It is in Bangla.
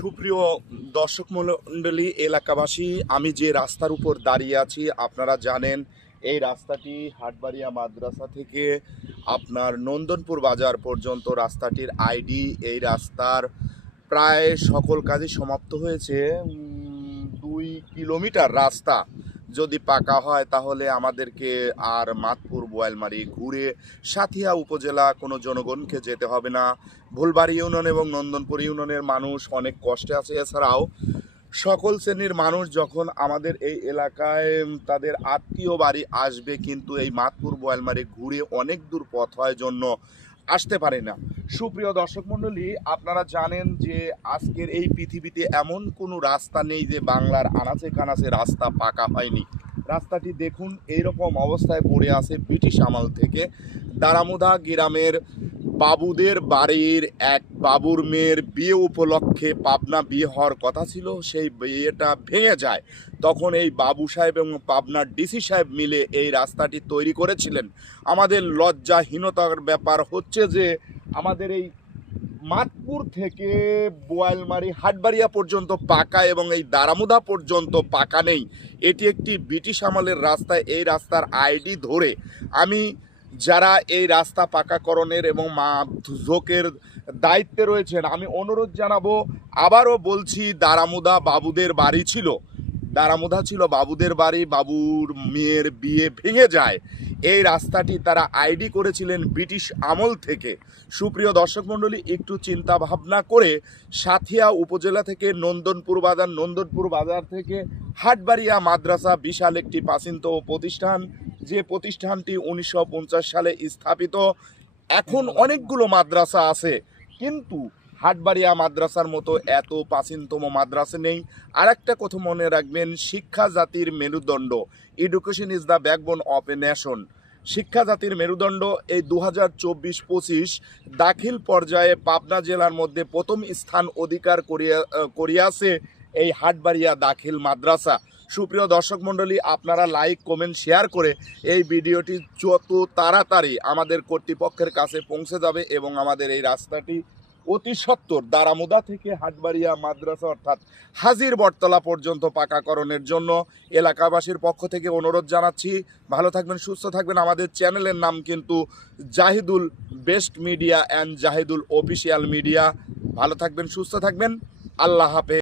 সুপ্রিয় দর্শক মণ্ডলী, এলাকাবাসী, আমি যে রাস্তার উপর দাঁড়িয়ে আছি আপনারা জানেন এই রাস্তাটি হাটবাড়িয়া মাদ্রাসা থেকে আপনার নন্দনপুর বাজার পর্যন্ত রাস্তাটির আইডি। এই রাস্তার প্রায় সকল কাজই সমাপ্ত হয়েছে। 2 কিলোমিটার রাস্তা যদি পাকা হয় তাহলে আমাদেরকে আর মাদপুর বোয়ালমারি ঘুরে সাথিয়া উপজেলা কোনো জনগণকে যেতে হবে না। ভুলবাড়ি ইউনিয়ন এবং নন্দনপুর ইউনিয়নের মানুষ অনেক কষ্টে আছে। এছাড়াও সকল শ্রেণীর মানুষ যখন আমাদের এই এলাকায় তাদের আত্মীয় বাড়ি আসবে, কিন্তু এই মাদপুর বোয়ালমারি ঘুরে অনেক দূর পথ হয় জন্য আসতে পারে না। সুপ্রিয় দর্শক মণ্ডলী, আপনারা জানেন যে আজকের এই পৃথিবীতে এমন কোনো রাস্তা নেই যে বাংলার আনাচে কানাচে রাস্তা পাকা হয়নি। রাস্তাটি দেখুন এইরকম অবস্থায় পড়ে আছে ব্রিটিশ আমল থেকে। দারামুদা গ্রামের বাবুদের বাড়ির এক বাবুর মেয়ের বিয়ে উপলক্ষে পাবনা বিয়ে হওয়ার কথা ছিল, সেই বিয়েটা ভেঙে যায়। তখন এই বাবু সাহেব এবং পাবনার ডিসি সাহেব মিলে এই রাস্তাটি তৈরি করেছিলেন। আমাদের লজ্জাহীনতার ব্যাপার হচ্ছে যে আমাদের এই মাদপুর থেকে বোয়ালমারি হাটবাড়িয়া পর্যন্ত পাকা এবং এই দারামুদা পর্যন্ত পাকা নেই। এটি একটি ব্রিটিশ আমলের রাস্তা। এই রাস্তার আইডি ধরে আমি যারা এই রাস্তা পাকাকরণের এবং মাদকের দায়িত্বে রয়েছেন আমি অনুরোধ জানাবো, আবারও বলছি, দারামুদা বাবুদের বাড়ি ছিল, দারামুদা ছিল বাবুদের বাড়ি। বাবুর মেয়ের বিয়ে ভেঙে যায়। এই রাস্তাটি তারা আইডি করেছিলেন ব্রিটিশ আমল থেকে। সুপ্রিয় দর্শক মণ্ডলী, একটু চিন্তা ভাবনা করে সাথিয়া উপজেলা থেকে নন্দনপুর বাজার থেকে হাটবাড়িয়া মাদ্রাসা বিশাল একটি প্রাচীনতম প্রতিষ্ঠান, যে প্রতিষ্ঠানটি 1950 সালে স্থাপিত। এখন অনেকগুলো মাদ্রাসা আছে, কিন্তু হাটবাড়িয়া মাদ্রাসার মতো এত প্রাচীনতম মাদ্রাসা নেই। আর একটা কথা মনে রাখবেন, শিক্ষা জাতির মেরুদণ্ড, education is the backbone of a nation. শিক্ষা জাতির মেরুদণ্ড। এই 2024-25 দাখিল পর্যায়ে পাবনা জেলার মধ্যে প্রথম স্থান অধিকার করিয়াছে এই হাটবাড়িয়া দাখিল মাদ্রাসা। সুপ্রিয় দর্শক মণ্ডলী, আপনারা লাইক কমেন্ট শেয়ার করে এই ভিডিওটি যত তাড়াতাড়ি আমাদের কর্তৃপক্ষের কাছে পৌঁছে যাবে এবং আমাদের এই রাস্তাটি অতি সত্বর দারামুদা থেকে হাটবাড়িয়া মাদ্রাসা অর্থাৎ হাজির বটতলা পর্যন্ত পাকাকরণের জন্য এলাকাবাসীর পক্ষ থেকে অনুরোধ জানাচ্ছি। ভালো থাকবেন, সুস্থ থাকবেন। আমাদের চ্যানেলের নাম কিন্তু Zahidul best media and Zahidul official media. ভালো থাকবেন, সুস্থ থাকবেন। আল্লাহ হাফেজ।